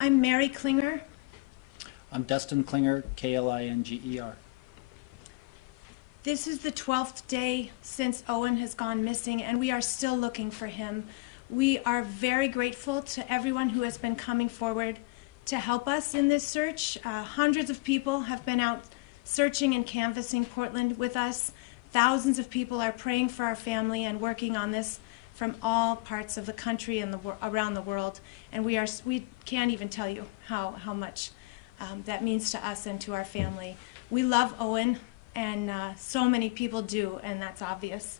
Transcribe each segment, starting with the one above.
I'm Mary Klinger. I'm Dustin Klinger, Klinger. This is the 12th day since Owen has gone missing, and we are still looking for him. We are very grateful to everyone who has been coming forward to help us in this search. Hundreds of people have been out searching and canvassing Portland with us. Thousands of people are praying for our family and working on this from all parts of the country and around the world. And we can't even tell you how much that means to us and to our family. We love Owen, and so many people do, and that's obvious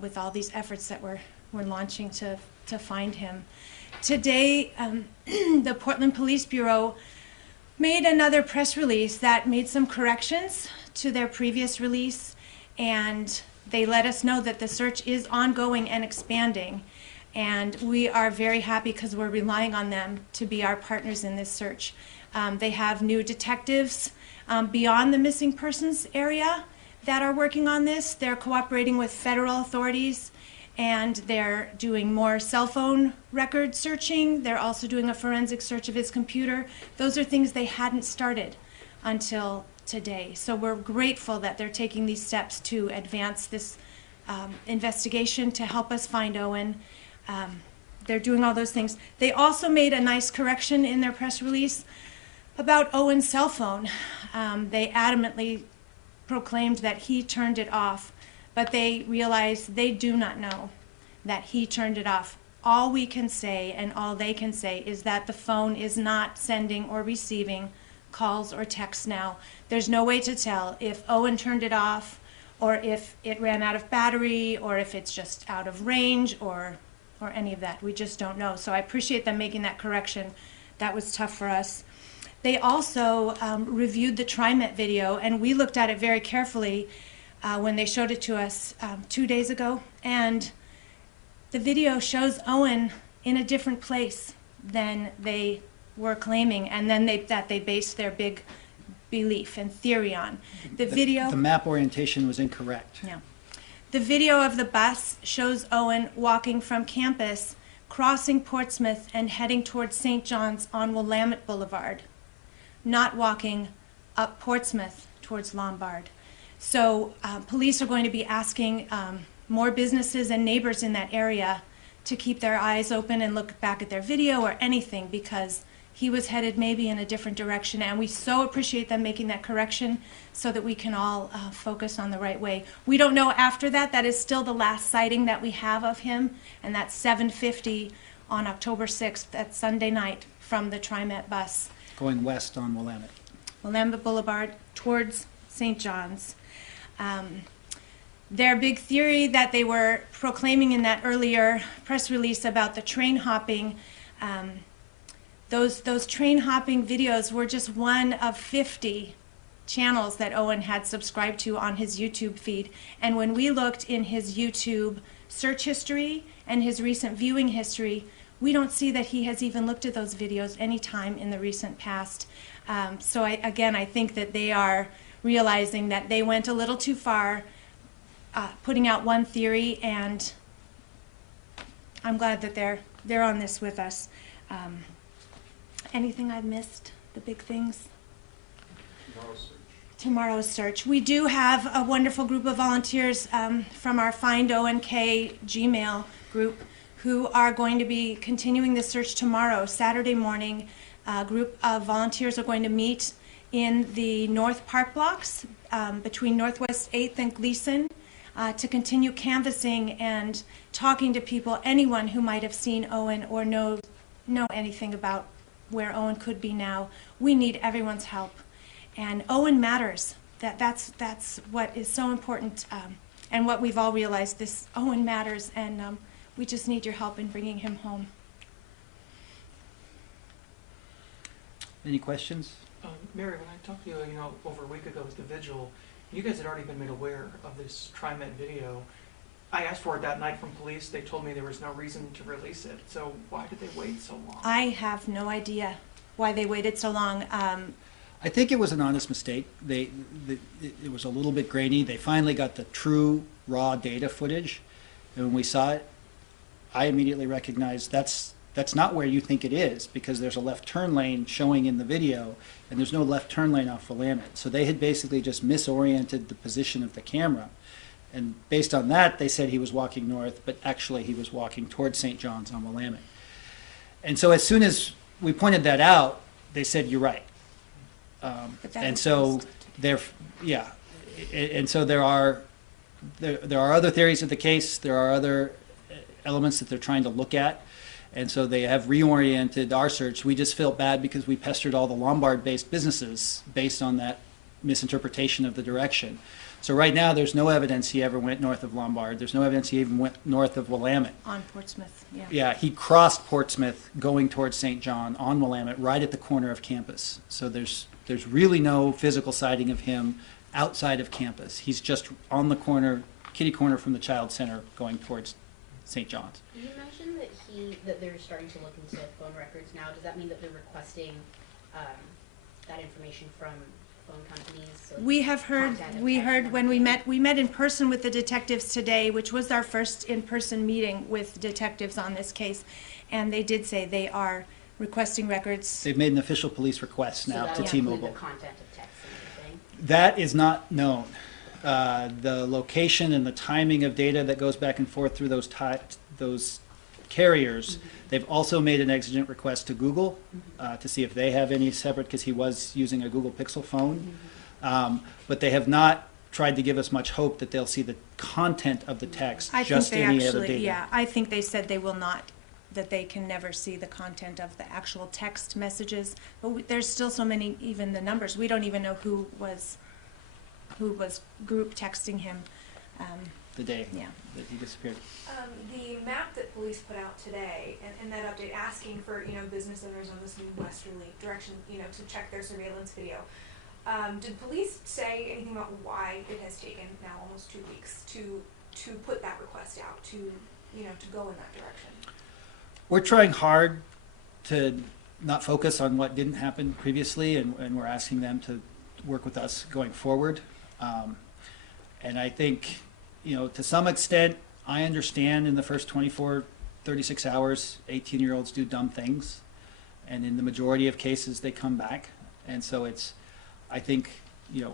with all these efforts that we're launching to find him. Today, the Portland Police Bureau made another press release that made some corrections to their previous release, and they let us know that the search is ongoing and expanding. And we are very happy because we're relying on them to be our partners in this search. They have new detectives beyond the missing persons area that are working on this. They're cooperating with federal authorities, and they're doing more cell phone record searching. They're also doing a forensic search of his computer. Those are things they hadn't started until today. So we're grateful that they're taking these steps to advance this investigation to help us find Owen. They're doing all those things. They also made a nice correction in their press release about Owen's cell phone. They adamantly proclaimed that he turned it off, but they realized they do not know that he turned it off. All we can say and all they can say is that the phone is not sending or receiving calls or texts now. There's no way to tell if Owen turned it off, or if it ran out of battery, or if it's just out of range, or any of that. We just don't know. So I appreciate them making that correction. That was tough for us. They also reviewed the TriMet video, and we looked at it very carefully when they showed it to us 2 days ago. And the video shows Owen in a different place than they were claiming, and then that they based their big belief and theory on. The map orientation was incorrect. Yeah. The video of the bus shows Owen walking from campus, crossing Portsmouth and heading towards St. John's on Willamette Boulevard, not walking up Portsmouth towards Lombard. So police are going to be asking more businesses and neighbors in that area to keep their eyes open and look back at their video or anything, because he was headed maybe in a different direction, and we so appreciate them making that correction so that we can all focus on the right way. We don't know after that. That is still the last sighting that we have of him, and that's 7:50 on October 6th, that's Sunday night, from the TriMet bus. Going west on Willamette. Willamette Boulevard towards St. John's. Their big theory that they were proclaiming in that earlier press release about the train hopping, those train hopping videos were just one of 50 channels that Owen had subscribed to on his YouTube feed. And when we looked in his YouTube search history and his recent viewing history, we don't see that he has even looked at those videos any time in the recent past. So I think that they are realizing that they went a little too far putting out one theory, and I'm glad that they're on this with us. Anything I've missed? The big things? Tomorrow's search. We do have a wonderful group of volunteers from our Find Owen K Gmail group who are going to be continuing the search tomorrow, Saturday morning. A group of volunteers are going to meet in the North Park blocks between Northwest 8th and Gleason to continue canvassing and talking to people, anyone who might have seen Owen or know anything about where Owen could be now. We need everyone's help, and Owen matters. That's what is so important, and what we've all realized. This Owen matters, and we just need your help in bringing him home. Any questions? Mary, when I talked to you, over a week ago at the vigil, you guys had already been made aware of this TriMet video. I asked for it that night from police. They told me there was no reason to release it. So why did they wait so long? I have no idea why they waited so long. I think it was an honest mistake. It was a little bit grainy. They finally got the true raw data footage, and when we saw it, I immediately recognized that's that's not where you think it is, because there's a left turn lane showing in the video, and there's no left turn lane off Willamette. So they had basically just misoriented the position of the camera. And based on that, they said he was walking north, but actually he was walking towards St. John's on Willamette. And so as soon as we pointed that out, they said, you're right. And so and so there are other theories of the case. There are other elements that they're trying to look at. And so they have reoriented our search. We just felt bad because we pestered all the Lombard-based businesses based on that misinterpretation of the direction. So right now, there's no evidence he ever went north of Lombard. There's no evidence he even went north of Willamette. On Portsmouth, yeah. Yeah, he crossed Portsmouth going towards St. John on Willamette, right at the corner of campus. So there's really no physical sighting of him outside of campus. He's just on the corner, kitty corner from the Child Center going towards St. John's. You mentioned that they're starting to look into phone records now. Does that mean that they're requesting that information from phone companies? So We have heard, when we met in person with the detectives today, which was our first in-person meeting with detectives on this case, and they did say they are requesting records. They've made an official police request now to T-Mobile. The content of text and everything? That is not known. The location and the timing of data that goes back and forth through those carriers. Mm-hmm. They've also made an exigent request to Google to see if they have any separate, because he was using a Google Pixel phone. But they have not tried to give us much hope that they'll see the content of the text, just any other data. Yeah, I think they said they will not, that they can never see the content of the actual text messages. But there's still so many, even the numbers, we don't even know who was group texting him. The day Yeah. that he disappeared. The map that police put out today, and that update asking for, business owners on this new westerly direction, to check their surveillance video. Did police say anything about why it has taken now almost 2 weeks to put that request out, to go in that direction? We're trying hard to not focus on what didn't happen previously, and we're asking them to work with us going forward. And I think, to some extent, I understand in the first 24, 36 hours, 18-year-olds do dumb things. And in the majority of cases, they come back. And so I think,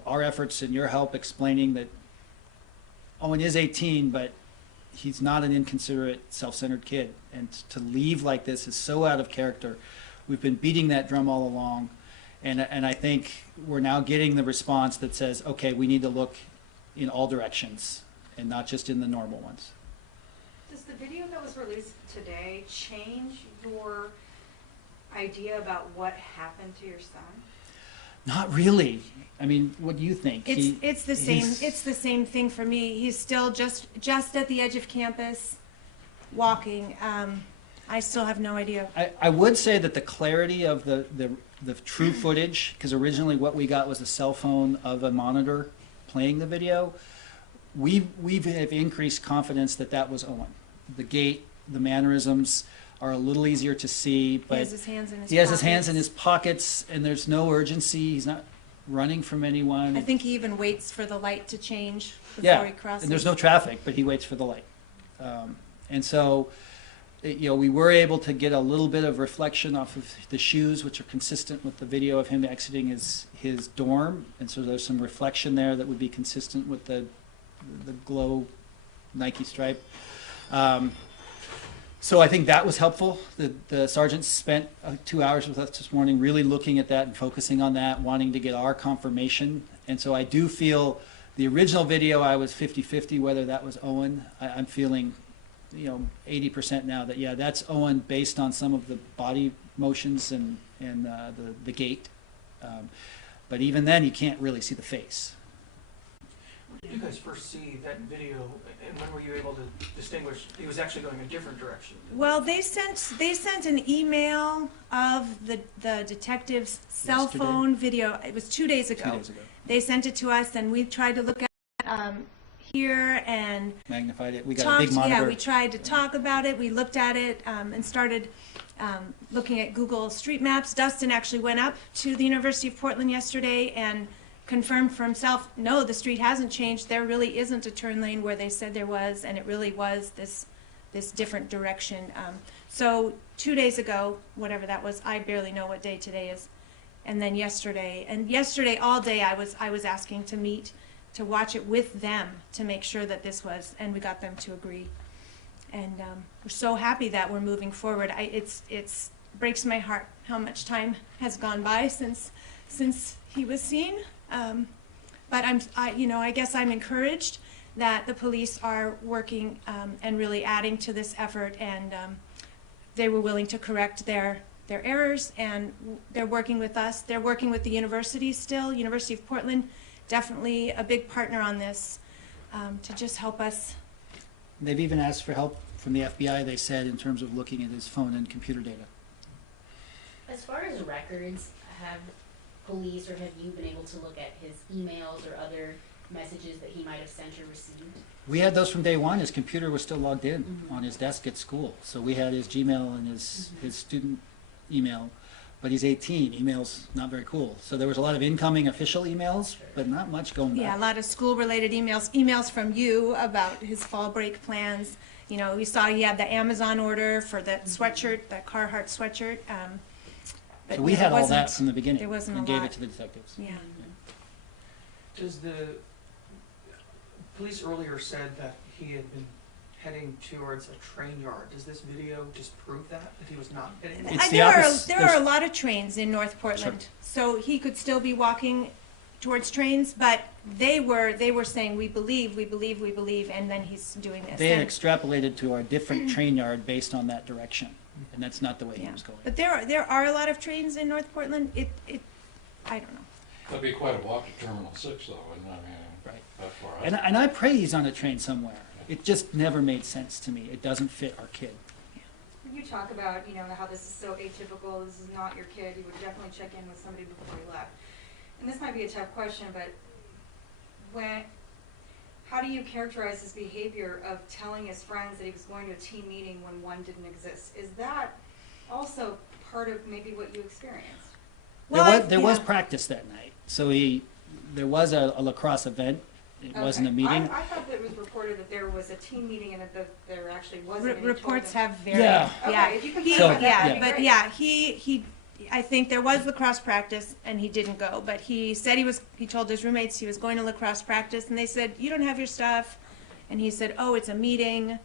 our efforts and your help explaining that Owen is 18, but he's not an inconsiderate, self-centered kid. And to leave like this is so out of character. We've been beating that drum all along. And I think we're now getting the response that says, okay, we need to look in all directions and not just in the normal ones. Does the video that was released today change your idea about what happened to your son? Not really. I mean, what do you think? It's the same thing for me. He's still just at the edge of campus, walking. I still have no idea. I would say that the clarity of the true footage, because originally what we got was a cell phone of a monitor playing the video, we have increased confidence that was Owen. The gait, the mannerisms are a little easier to see, but He has his hands in his he has his pockets. hands in his pockets, and there's no urgency. He's not running from anyone. I think he even waits for the light to change before he crosses. And there's no traffic, but he waits for the light. And so, we were able to get a little bit of reflection off of the shoes, which are consistent with the video of him exiting his dorm. And so there's some reflection there that would be consistent with the glow Nike stripe. So I think that was helpful. The sergeants spent 2 hours with us this morning really looking at that and focusing on that, wanting to get our confirmation. And so I do feel the original video, I was 50-50 whether that was Owen. I'm feeling 80% now that, yeah, that's Owen based on some of the body motions and the gait. But even then, you can't really see the face. Did you guys first see that video, and when were you able to distinguish he was actually going a different direction? Well, they sent an email of the detective's cell Yesterday? phone video. It was 2 days ago. 2 days ago. They sent it to us, and we tried to look at here and Magnified it. We got talked. a big monitor. Yeah, we tried to talk about it. We looked at it and started looking at Google Street Maps. Dustin actually went up to the University of Portland yesterday and confirmed for himself, no, the street hasn't changed. There really isn't a turn lane where they said there was, and it really was this this different direction. So 2 days ago, whatever that was, I barely know what day today is. And then yesterday all day I was asking to meet, to watch it with them to make sure that this was, and we got them to agree. And we're so happy that we're moving forward. It's breaks my heart how much time has gone by since he was seen. But I guess I'm encouraged that the police are working and really adding to this effort, and they were willing to correct their errors, and they're working with us. They're working with the university still. University of Portland, definitely a big partner on this to just help us. They've even asked for help from the FBI, they said, in terms of looking at his phone and computer data. As far as records, have police or have you been able to look at his emails or other messages that he might have sent or received? We had those from day one. His computer was still logged in on his desk at school. So we had his Gmail and his student email. But he's 18. Email's not very cool. So there was a lot of incoming official emails, but not much going back. Yeah, a lot of school-related emails from you about his fall break plans. You know, we saw he had the Amazon order for the sweatshirt, the Carhartt sweatshirt. But So we yeah, had there all that wasn't- from the beginning there wasn't a and gave lot. it to the detectives. Yeah. Does the police earlier said that he had been heading towards a train yard? Does this video just prove that he was not heading? It's the There opposite. are a lot of trains in North Portland, so he could still be walking towards trains, but they were saying, we believe, and then he's doing this. They had And- extrapolated to a different train yard based on that direction, and that's not the way he yeah. was going. But there are a lot of trains in North Portland. I don't know. That'd be quite a walk to Terminal 6 though, wouldn't it? I mean, Right. that far. And I pray he's on a train somewhere. It just never made sense to me. It doesn't fit our kid. You talk about, how this is so atypical, this is not your kid, you would definitely check in with somebody before you left. And this might be a tough question, but how do you characterize his behavior of telling his friends that he was going to a team meeting when one didn't exist? Is that also part of maybe what you experienced? There was yeah. practice that night. So there was a lacrosse event. It wasn't a Okay. meeting. I thought that it was reported that there was a team meeting and that there actually wasn't. and he told Reports them- have varied. Yeah. Yeah. Okay, if you can He, clarify that, yeah, that'd be but great. yeah, he, I think there was lacrosse practice and he didn't go, but he said he told his roommates he was going to lacrosse practice, and they said, you don't have your stuff, and he said, oh, it's a meeting.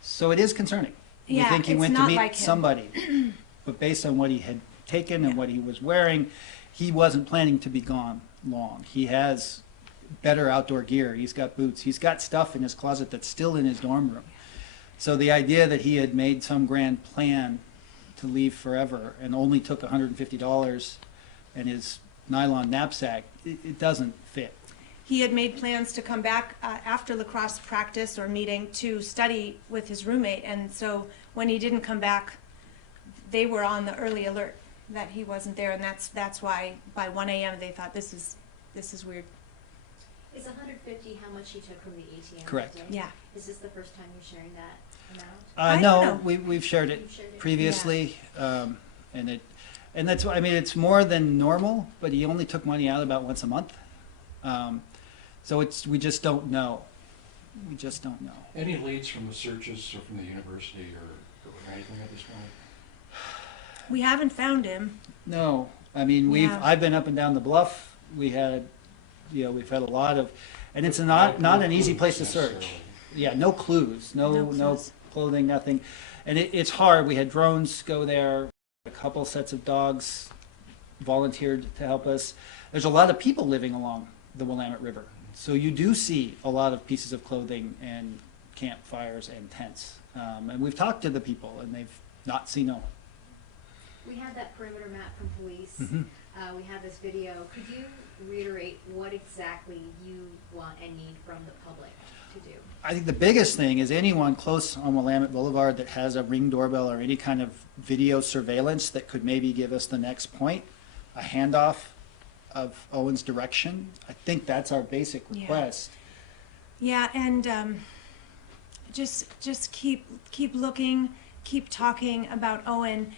So it is concerning. We Yeah, think he it's went to not meet like him. somebody, but based on what he had taken and Yeah. what he was wearing, he wasn't planning to be gone long. He has better outdoor gear. He's got boots. He's got stuff in his closet that's still in his dorm room. So the idea that he had made some grand plan to leave forever and only took $150 and his nylon knapsack, it doesn't fit. He had made plans to come back after lacrosse practice or meeting to study with his roommate, and so when he didn't come back, they were on the early alert that he wasn't there, and that's why by 1 a.m. they thought this is weird. Is 150 how much he took from the ATM? Correct. that day? Yeah. Is this the first time you're sharing that amount? I don't No, know. we've shared it You've shared it? previously, and that's why, I mean, it's more than normal, but he only took money out about once a month. So we just don't know. We just don't know. Any leads from the searches or from the university or anything at this point? We haven't found him. No, I mean, Yeah. I've been up and down the bluff. We've had a lot of, and it's not an easy place to search. Necessarily. Yeah, no clues, no clues. clothing, nothing. And it's hard. We had drones go there. A couple sets of dogs volunteered to help us. There's a lot of people living along the Willamette River. So you do see a lot of pieces of clothing and campfires and tents. And we've talked to the people, and they've not seen no one. We had that perimeter map from police. Mhm. We have this video. Could you reiterate what exactly you want and need from the public to do? I think the biggest thing is anyone close on Willamette Boulevard that has a Ring doorbell or any kind of video surveillance that could maybe give us the next point, a handoff of Owen's direction. I think that's our basic Yeah. request. Yeah, and just keep looking, keep talking about Owen.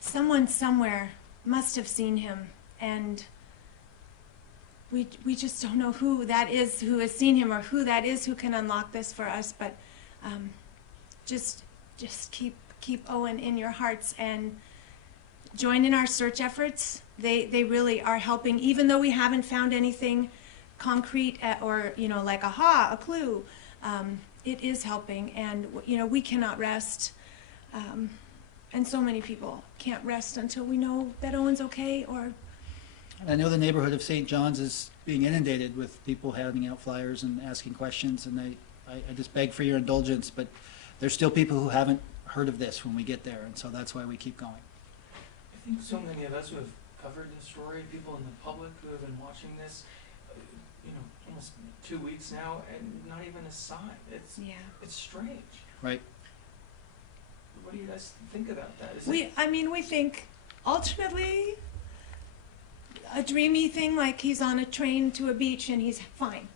Someone somewhere must have seen him, and we just don't know who that is who has seen him or who that is who can unlock this for us. But just keep Owen in your hearts and join in our search efforts. They really are helping, even though we haven't found anything concrete or like a clue. It is helping, and we cannot rest. And so many people can't rest until we know that Owen's okay. Or I know the neighborhood of St. John's is being inundated with people handing out flyers and asking questions, and I just beg for your indulgence, but there's still people who haven't heard of this when we get there, and so that's why we keep going. I think so many of us who have covered this story, people in the public who have been watching this, almost 2 weeks now, and not even a sign. It's strange. Right. What do you guys think about that? We think alternately a dreamy thing, like he's on a train to a beach and he's fine.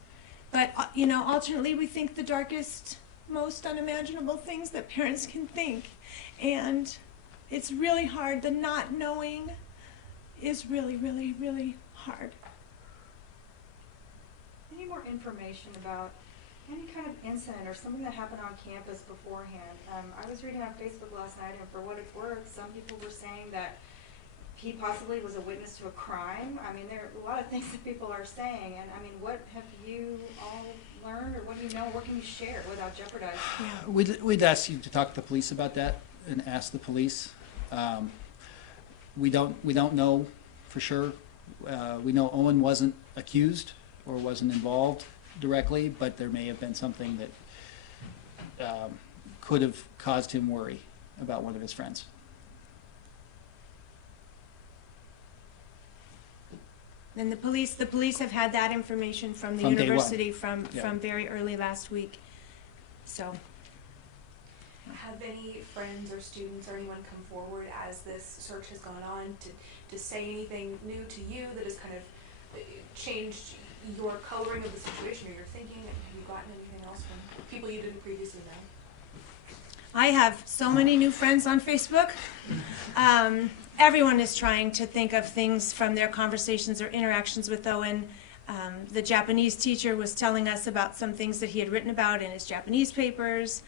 But alternately we think the darkest, most unimaginable things that parents can think, and it's really hard. The not knowing is really, really, really hard. Any more information about any kind of incident or something that happened on campus beforehand? I was reading on Facebook last night, and for what it's worth, some people were saying that he possibly was a witness to a crime. I mean, there are a lot of things that people are saying, and I mean, what have you all learned, or what do you know, what can you share without jeopardizing? Yeah. We'd ask you to talk to the police about that and ask the police. We don't know for sure. We know Owen wasn't accused or wasn't involved directly, but there may have been something that could have caused him worry about one of his friends. And the police have had that information from the From day one. university from very early last week. So. Have any friends or students or anyone come forward as this search has gone on to say anything new to you that has kind of changed your coloring of the situation or your thinking? Have you gotten anything else from people you didn't previously know? I have so many new friends on Facebook. Everyone is trying to think of things from their conversations or interactions with Owen. The Japanese teacher was telling us about some things that he had written about in his Japanese papers.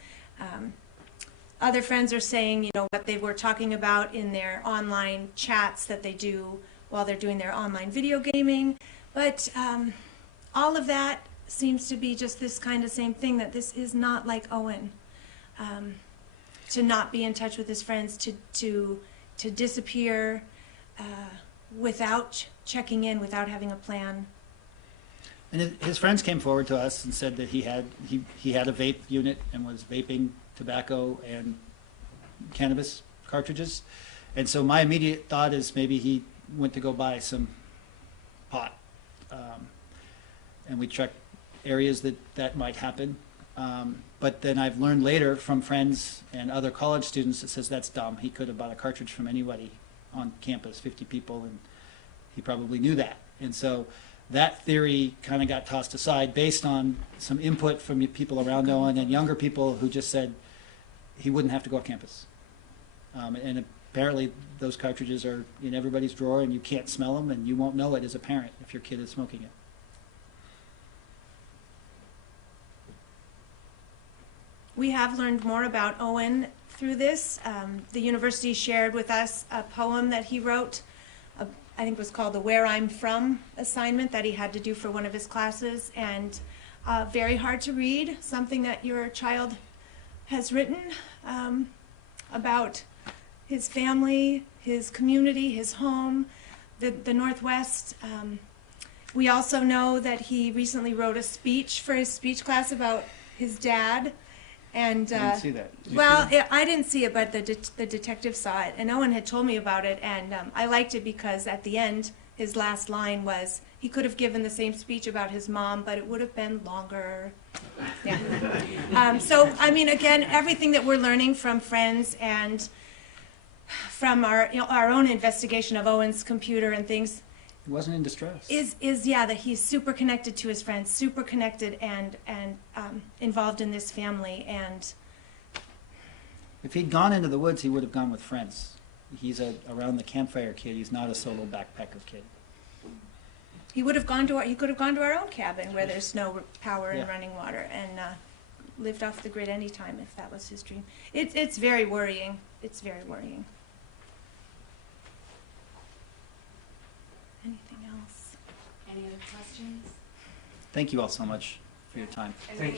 Other friends are saying, what they were talking about in their online chats that they do while they're doing their online video gaming. But all of that seems to be just this kind of same thing, that this is not like Owen. To not be in touch with his friends, to disappear without checking in, without having a plan. And his friends came forward to us and said that he had a vape unit and was vaping tobacco and cannabis cartridges. And so my immediate thought is maybe he went to go buy some pot. And we checked areas that might happen. But then I've learned later from friends and other college students that says that's dumb. He could have bought a cartridge from anybody on campus, 50 people, and he probably knew that. And so that theory kind of got tossed aside based on some input from people around Owen and younger people who just said he wouldn't have to go off campus. And apparently those cartridges are in everybody's drawer and you can't smell them, and you won't know it as a parent if your kid is smoking it. We have learned more about Owen through this. The university shared with us a poem that he wrote, I think it was called the Where I'm From assignment that he had to do for one of his classes, and very hard to read, something that your child has written about his family, his community, his home, the Northwest. We also know that he recently wrote a speech for his speech class about his dad. And I didn't see that. Did you well, see that? I didn't see it, but the detective saw it, and Owen had told me about it, and I liked it because at the end, his last line was, he could have given the same speech about his mom, but it would have been longer. Yeah. So, I mean, again, everything that we're learning from friends and from our own investigation of Owen's computer and things, He wasn't in distress. is that he's super connected to his friends, super connected and involved in this family. And If he'd gone into the woods, he would have gone with friends. He's a around the campfire kid. He's not a solo backpacker kid. he could have gone to our own cabin where there's no power and Yeah. running water, and lived off the grid anytime if that was his dream. It's very worrying. It's very worrying. Anything else? Any other questions? Thank you all so much for your time. And Thank